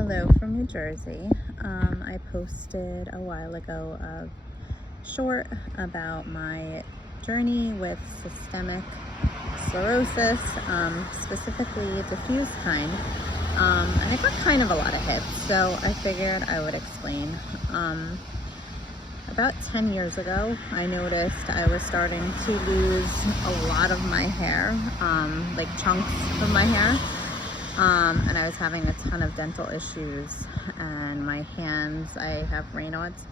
Hello from New Jersey. I posted a while ago a short about my journey with systemic sclerosis, specifically diffuse kind. And I got kind of a lot of hits, so I figured I would explain. About 10 years ago, I noticed I was starting to lose a lot of my hair, like chunks of my hair. And I was having a ton of dental issues, and my hands, I have Raynaud's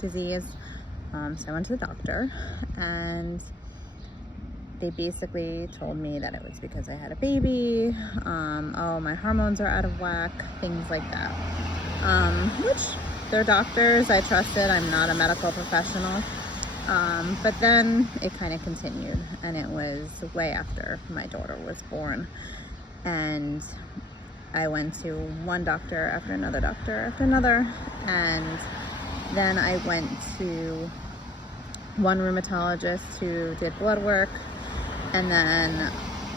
disease. So I went to the doctor, and they basically told me that it was because I had a baby. Oh, my hormones are out of whack, things like that. Which they're doctors, I trusted. I'm not a medical professional. But then it kind of continued, and it was way after my daughter was born. And I went to one doctor after another, and then I went to one rheumatologist who did blood work, and then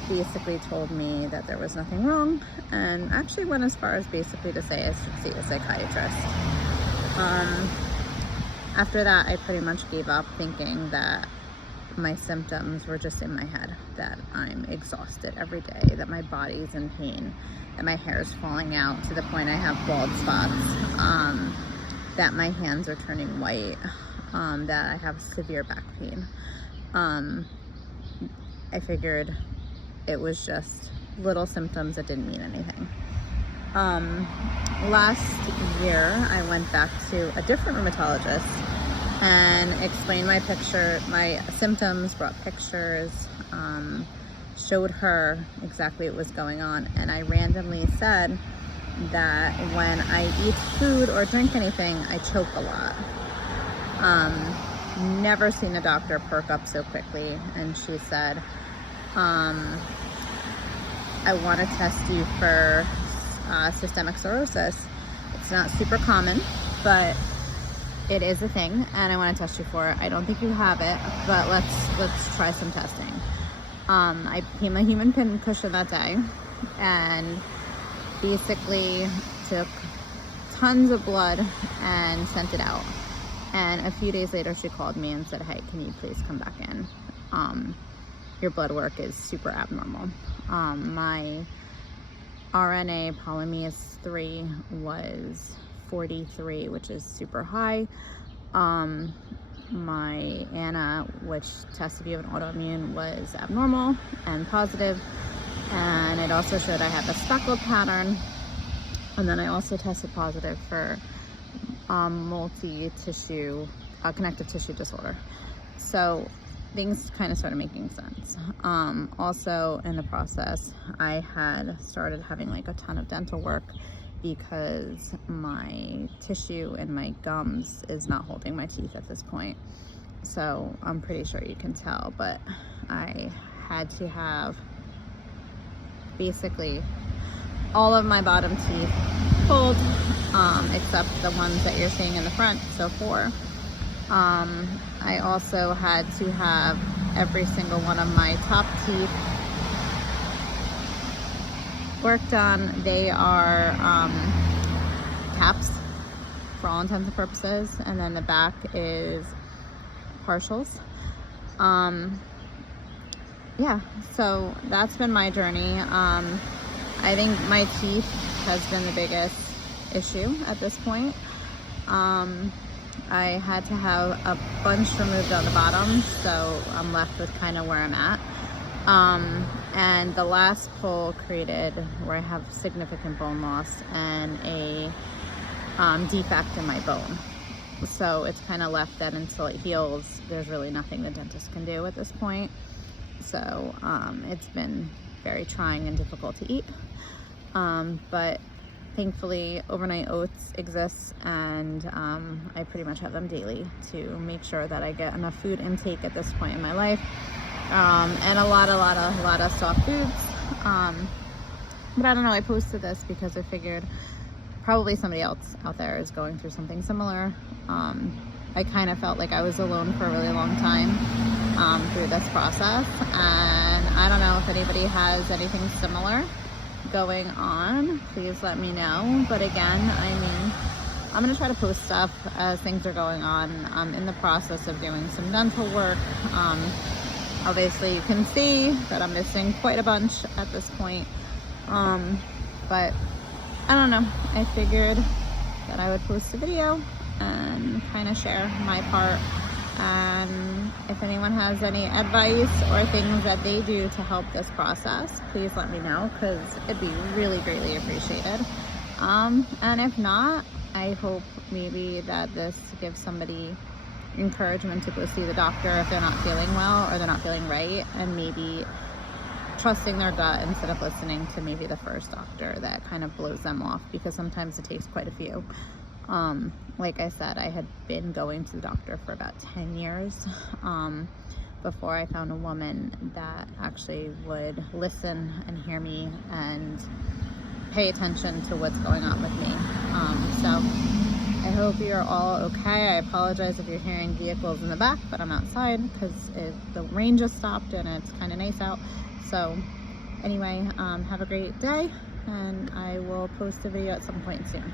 basically told me that there was nothing wrong, and actually went as far as basically to say I should see a psychiatrist. After that, I pretty much gave up, thinking that my symptoms were just in my head, that I'm exhausted every day, that my body's in pain, that my hair is falling out to the point I have bald spots, that my hands are turning white, that I have severe back pain. I figured it was just little symptoms that didn't mean anything. Last year, I went back to a different rheumatologist and explained my symptoms, brought pictures, showed her exactly what was going on. And I randomly said that when I eat food or drink anything, I choke a lot. Never seen a doctor perk up so quickly. And she said, I want to test you for systemic sclerosis. It's not super common, but it is a thing, and I want to test you for it. I don't think you have it, but let's try some testing. I became a human pincushion that day, and basically took tons of blood and sent it out. And a few days later, she called me and said, "Hey, can you please come back in? Your blood work is super abnormal." My RNA polymerase 3 was 43, which is super high. My ANA, which tests if you have an autoimmune, was abnormal and positive. And it also showed I had the speckled pattern. And then I also tested positive for multi-tissue, connective tissue disorder. So things kind of started making sense. Also in the process, I had started having like a ton of dental work because my tissue in my gums is not holding my teeth at this point. So I'm pretty sure you can tell, but I had to have basically all of my bottom teeth pulled, except the ones that you're seeing in the front, so 4. I also had to have every single one of my top teeth worked on. They are caps for all intents and purposes, and then the back is partials. Yeah, so that's been my journey. I think my teeth has been the biggest issue at this point. I had to have a bunch removed on the bottom, so I'm left with kind of where I'm at. And the last pull created where I have significant bone loss and a defect in my bone. So it's kind of left that until it heals, there's really nothing the dentist can do at this point. So it's been very trying and difficult to eat. But thankfully, overnight oats exists, and I pretty much have them daily to make sure that I get enough food intake at this point in my life, and a lot of soft foods. But I don't know, I posted this because I figured probably somebody else out there is going through something similar. I kind of felt like I was alone for a really long time through this process, and I don't know if anybody has anything similar. going on, please let me know. But again, I mean, I'm gonna try to post stuff as things are going on. I'm in the process of doing some dental work. Obviously you can see that I'm missing quite a bunch at this point. But I don't know, I figured that I would post a video and kind of share my part. And if anyone has any advice or things that they do to help this process, please let me know, because it'd be really greatly appreciated. And if not, I hope maybe that this gives somebody encouragement to go see the doctor if they're not feeling well or they're not feeling right, and maybe trusting their gut instead of listening to maybe the first doctor that kind of blows them off, because sometimes it takes quite a few. Like I said, I had been going to the doctor for about 10 years before I found a woman that actually would listen and hear me and pay attention to what's going on with me. So I hope you're all okay. I apologize if you're hearing vehicles in the back, but I'm outside because the rain just stopped and it's kind of nice out. So anyway, have a great day, and I will post a video at some point soon.